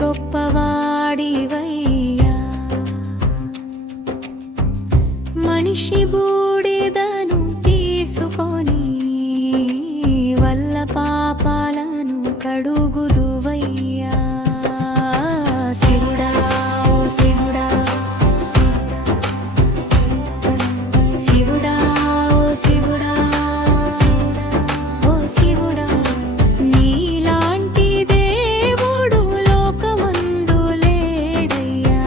గొప్పవాడివయ్యా. మనిషి బూడిదను తీసుకొని వల్ల పాపాలను కడుగుదువయ్యా. శివుడా ఓ శివుడా, శివుడా ఓ శివుడా, ఓ శివుడా, నీలాంటి దేవుడు లోకమందు లేడయ్యా.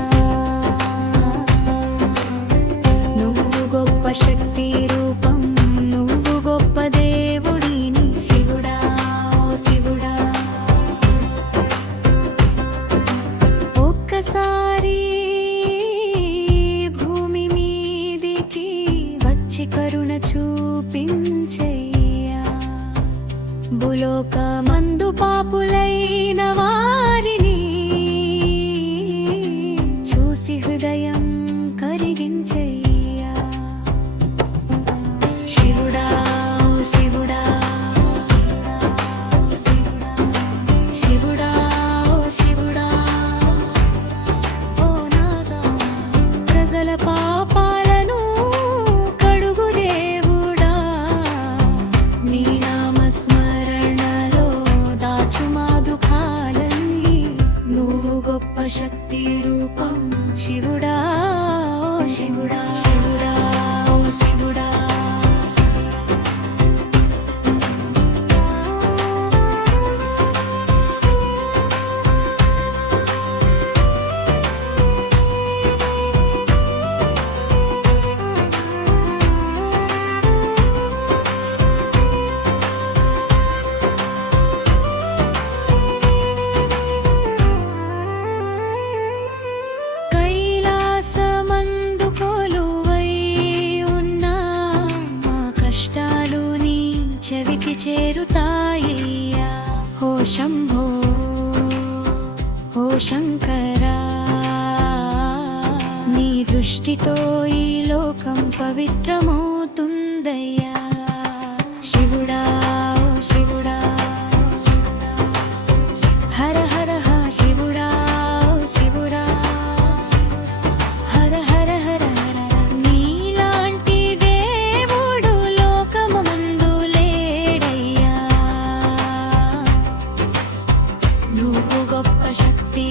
నువ్వు గొప్ప శక్తి రూపం, నువ్వు గొప్ప దేవుడిని శివుడా ఓ శివుడా. ఒక్కసారి భూమి మీదికి వచ్చి కరుణ చూపించయ్యా. భూలోకమందు పాపులైన వారిని చూసి హృదయం కరిగించయ్యా. శివుడా ఓ శివుడా, శివుడా ఓ శివుడా, ఓ నాదా, ప్రజల పాపాలను కడుగు దేవుడా. నీ నామస్మరణలో దాచు మా దుఃఖాలన్నీ. నువ్వు గొప్ప శక్తి రూపం శివుడా ఓ శివుడా, శివుడా ఓ శివుడా. కైలాసమందు కొలువై ఉన్న మా కష్టాలు నీ చెవికి చేరుతాయ్యా. ఓ శంభో ఓ శంకరా, నీ దృష్టితో ఈ లోకం పవిత్రమవుతుందయ్యా. శివుడా ఓ శివుడా, హర హర హ శివుడా ఓ శివుడా, హర హర హర హర. నీలాంటి దేవుడు లోకమందు లేడయ్యా. నువ్వు గొప్ప శక్తి